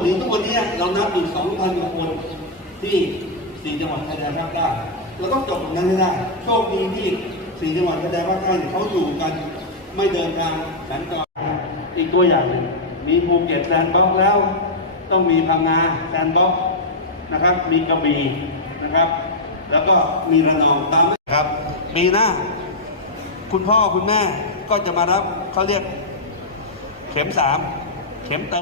ถึงทุกวันนี้เรานับอยู่2,000กว่าคนที่สี่จังหวัดชายแดนภาคใต้เราต้องจบตรงนั้นให้ได้โชคดีที่สี่จังหวัดชายแดนภาคใต้เขาอยู่กันไม่เดินทางสัญจรอีกตัวอย่างหนึ่งมีภูเก็ตแซนด์บ็อกแล้ว ต้องมีพังงาแซนด์บ็อกนะครับ มีกระบี่นะครับ แล้วก็มีระนองตามครับปีหน้าคุณพ่อคุณแม่ก็จะมารับเขาเรียก เข็มสามเข็มเติม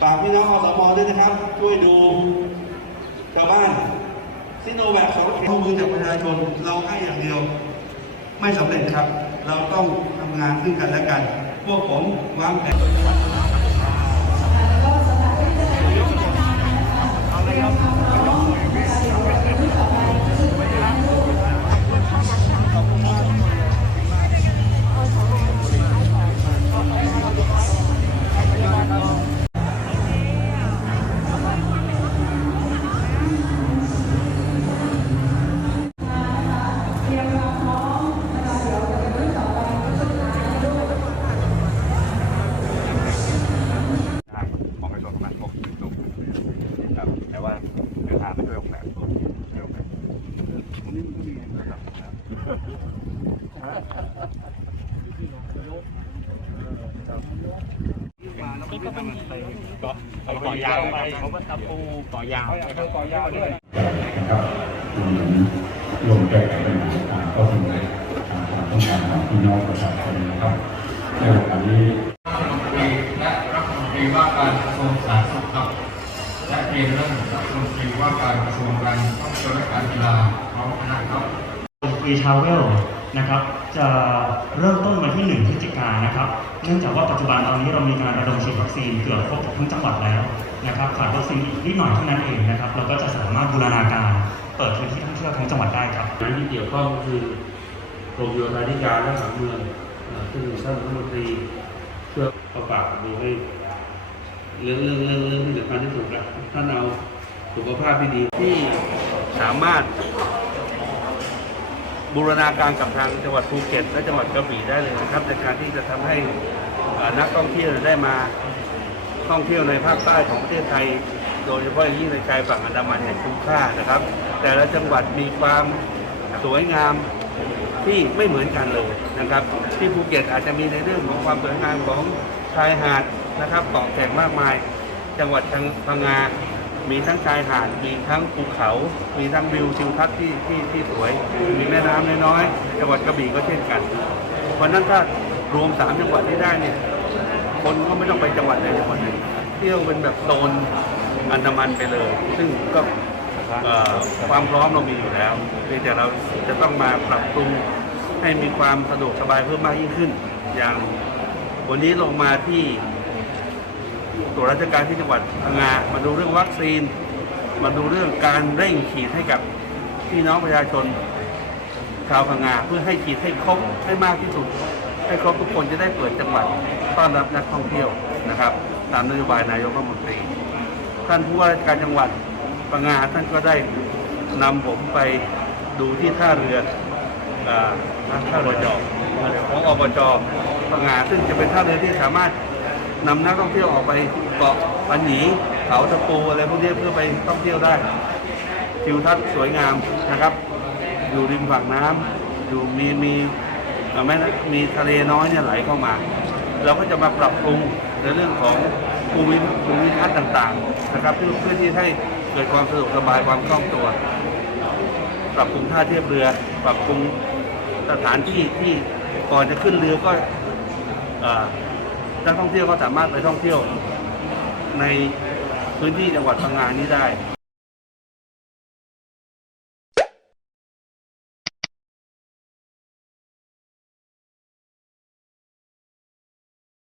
ฝากพี่น้องอสมด้วยนะครับ ช่วยดูชาวบ้านซิโนแวคสองข้อมือจากประชาชนเราให้อย่างเดียว ไม่สำเร็จครับ เราต้องทำงานขึ้นกันและกัน พวกผมวางแผน นี่ก็มีนะครับก็ต่อยาวไปเขาก็ตะปูต่อยาวต่อยาวด้วยครับรวมใจกันเป็นการเข้าถึงความต้องการของพี่น้องประชาชนนะครับในโอกาสนี้รัฐมนตรีและรัฐมนตรีว่าการกระทรวงสาธารณสุขครับและเรียนเรื่องรัฐมนตรีว่าการกระทรวงการท่องเที่ยวและการกีฬาพร้อมคณะครับ ฟรีทราเวลนะครับจะเริ่มต้นวันที่ 1 พฤศจิกายนนะครับเนื่องจากว่าปัจจุบันตอนนี้เรามีการระดมฉีดวัคซีนเกือบครบทั้งจังหวัดแล้วนะครับขาดวัคซีนอีกนิดหน่อยเท่านั้นเองนะครับ เราก็จะสามารถบูรณาการเปิดพื้นที่ท่องเที่ยวทั้งจังหวัดได้ครับงานที่เกี่ยวข้องก็คือกรมโยธาธิการและผังเมืองเอ่อซึ่งท่านรัฐมนตรีเพื่อประกาศดูให้เรื่องเรื่องเรื่องเรื่องที่สำคัญที่สุดนะท่านเอาสุขภาพที่ดีที่สามารถ บูรณาการกับทางจังหวัดภูเก็ต และจังหวัดกระบี่ได้เลยนะครับ ในการที่จะทำให้นักท่องเที่ยวได้มาท่องเที่ยวในภาคใต้ของประเทศไทย โดยเฉพาะอย่างยิ่งในชายฝั่งอันดามันอย่งคุ้มค่านะครับ แต่ละจังหวัดมีความสวยงามที่ไม่เหมือนกันเลยนะครับ ที่ภูเก็ตอาจจะมีในเรื่องของความสวยงามของชายหาดนะครับเกาะแก่งมากมาย จังหวัดทางพังงา มีทั้งชายหาดมีทั้งภูเขา มีทั้งวิวทิวทัศน์ที่ที่ที่สวย มีแม่น้ำน้อยๆจังหวัดกระบี่ก็เช่นกัน เพราะนั้นถ้ารวมสามจังหวัดนี้ได้เนี่ย คนก็ไม่ต้องไปจังหวัดใดจังหวัดหนึ่งเที่ยวเป็นแบบโซนอันดามันไปเลย ซึ่งก็ความพร้อมเรามีอยู่แล้วเพียงแต่เราจะต้องมาปรับปรุงให้มีความสะดวกสบายเพิ่มมากยิ่งขึ้น อย่างวันนี้ลงมาที่ ตัวราชการที่จังหวัดพังงามาดูเรื่องวัคซีน มาดูเรื่องการเร่งฉีดให้กับพี่น้องประชาชนชาวพังงาเพื่อให้ฉีดให้ครบให้มากที่สุด ให้ครบทุกคนจะได้เปิดจังหวัดต้อนรับนักท่องเที่ยวนะครับ ตามนโยบายนายกรัฐมนตรี ท่านผู้ว่าราชการจังหวัดพังงาท่านก็ได้นำผมไปดูที่ท่าเรือท่าเรือจอของอบจพังงาซึ่งจะเป็นท่าเรือที่สามารถ นำนักท่องเที่ยวออกไปเกาะปันหนีเขาตะปูอะไรพวกนี้เพื่อไปท่องเที่ยวได้ทิวทัศน์สวยงามนะครับ อยู่ริมฝั่งน้ำอยู่มีมีอ่อแม่น้ำมีทะเลน้อยเนี่ยไหลเข้ามา เราก็จะมาปรับปรุงในเรื่องของภูมิภูมิทัศน์ต่างๆนะครับเพื่อเพื่อที่ให้เกิดความสะดวกสบายความคล่องตัว ปรับปรุงท่าเทียบเรือ ปรับปรุงสถานที่ที่ก่อนจะขึ้นเรือก็อ่อ นักท่องเที่ยวก็สามารถไปท่องเที่ยวในพื้นที่จังหวัดพังงานี้ได้